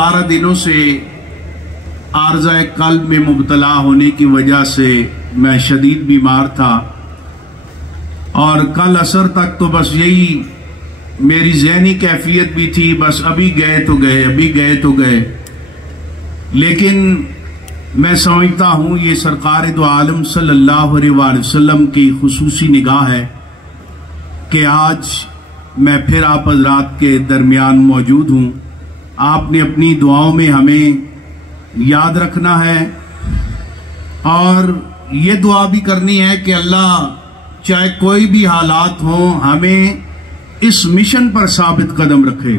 12 दिनों से आर्ज़ा कल्ब में मुब्तला होने की वजह से मैं शदीद बीमार था और कल असर तक तो बस यही मेरी ज़हनी कैफियत भी थी, बस अभी गए तो गए, अभी गए तो गए। लेकिन मैं समझता हूँ ये सरकार दो आलम सल्लल्लाहु अलैहि वसल्लम की खुसूसी निगाह है कि आज मैं फिर आप हज़रात के दरमियान मौजूद हूँ। आपने अपनी दुआओं में हमें याद रखना है और ये दुआ भी करनी है कि अल्लाह चाहे कोई भी हालात हो हमें इस मिशन पर साबित कदम रखे।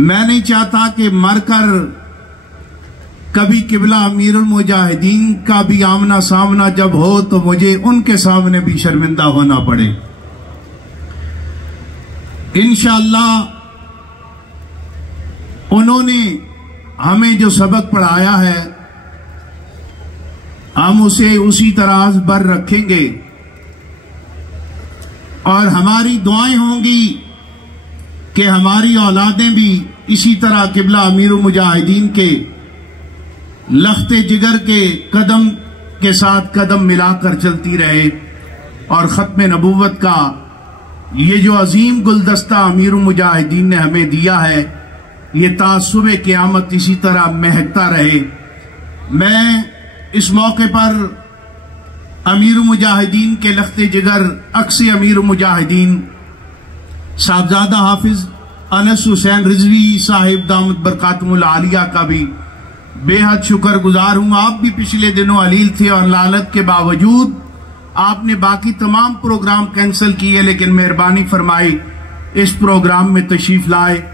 मैं नहीं चाहता कि मरकर कभी किबला अमीरुल मुजाहिदीन का भी आमना सामना जब हो तो मुझे उनके सामने भी शर्मिंदा होना पड़े। इंशाअल्लाह उन्होंने हमें जो सबक पढ़ाया है हम उसे उसी तरह बर रखेंगे और हमारी दुआएं होंगी कि हमारी औलादें भी इसी तरह किबला अमीरुल मुजाहिदीन के लख्ते जिगर के कदम के साथ कदम मिलाकर चलती रहे और खत्म नबूवत का ये जो अजीम गुलदस्ता अमीरुल मुजाहिदीन ने हमें दिया है ये तासुबे क़यामत इसी तरह महकता रहे। मैं इस मौके पर अमीरुल मुजाहिदीन के लख्ते जिगर अक्सी अमीरुल मुजाहिदीन साहबजादा हाफिज अनस हुसैन रिजवी साहिब दामत बरकातुहुल आलिया का भी बेहद शुक्रगुजार हूँ। आप भी पिछले दिनों अलील थे और लालत के बावजूद आपने बाकी तमाम प्रोग्राम कैंसिल किए, लेकिन मेहरबानी फरमाई इस प्रोग्राम में तशरीफ लाए।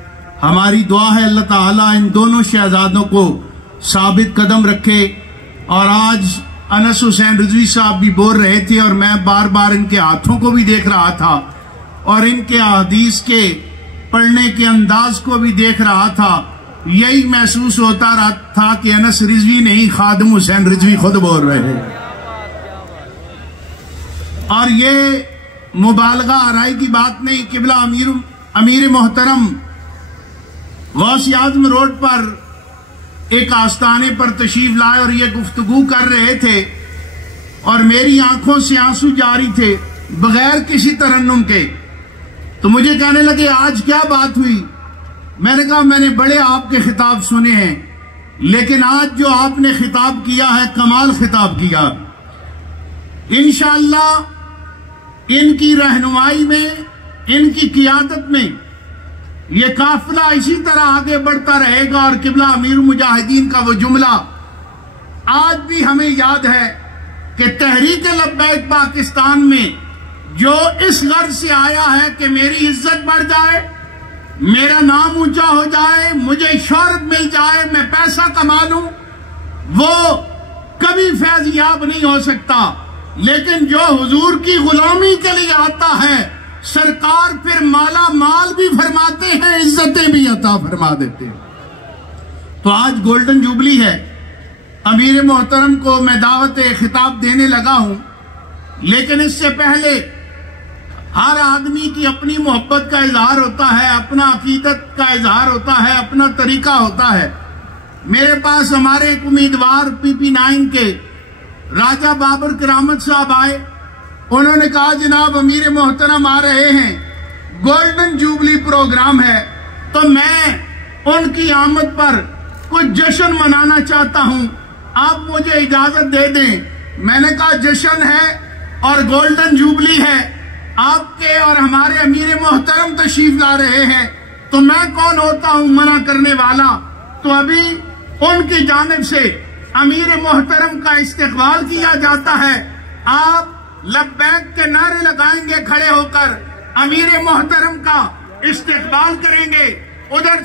हमारी दुआ है अल्लाह ताला इन दोनों शहजादों को साबित कदम रखे। और आज अनस हुसैन रिजवी साहब भी बोल रहे थे और मैं बार बार इनके हाथों को भी देख रहा था और इनके हदीस के पढ़ने के अंदाज को भी देख रहा था। यही महसूस होता रहा था कि अनस रिजवी नहीं खादिम हुसैन रिजवी खुद बोल रहे हैं। और ये मुबालगा आराई की बात नहीं, किबला अमीर मोहतरम गौस आज़म रोड पर एक आस्थाने पर तशरीफ लाए और ये गुफ्तगू कर रहे थे और मेरी आंखों से आंसू जारी थे बगैर किसी तरन्नुम के। तो मुझे कहने लगे आज क्या बात हुई। मैंने कहा मैंने बड़े आपके खिताब सुने हैं, लेकिन आज जो आपने खिताब किया है कमाल खिताब किया। इंशाअल्लाह इनकी रहनुमाई में, इनकी क़ियादत में ये काफिला इसी तरह आगे बढ़ता रहेगा और किबला अमीरुल मुजाहिदीन का वो जुमला आज भी हमें याद है कि तहरीक लब्बैक पाकिस्तान में जो इस गर्ज से आया है कि मेरी इज्जत बढ़ जाए, मेरा नाम ऊंचा हो जाए, मुझे शोहरत मिल जाए, मैं पैसा कमा लूं, वो कभी फैज़याब नहीं हो सकता। लेकिन जो हुजूर की गुलामी के लिए आता है सरकार फिर माला माल भी फरमाते हैं, इज्जतें भी अता फरमा देते हैं। तो आज गोल्डन जुबली है। अमीर मोहतरम को मैं दावत खिताब देने लगा हूं, लेकिन इससे पहले हर आदमी की अपनी मोहब्बत का इजहार होता है, अपना अकीदत का इजहार होता है, अपना तरीका होता है। मेरे पास हमारे एक उम्मीदवार PP9 के राजा बाबर करामत साहब आए। उन्होंने कहा जनाब अमीर मोहतरम आ रहे हैं, गोल्डन जुबली प्रोग्राम है, तो मैं उनकी आमद पर कुछ जश्न मनाना चाहता हूं, आप मुझे इजाजत दे दें। मैंने कहा जश्न है और गोल्डन जुबली है, आपके और हमारे अमीर मोहतरम तशरीफ ला रहे हैं, तो मैं कौन होता हूं मना करने वाला। तो अभी उनकी जानिब से अमीर मोहतरम का इस्तकबाल किया जाता है। आप लब्बैक के नारे लगाएंगे खड़े होकर, अमीर मोहतरम का इस्तकबाल करेंगे। उधर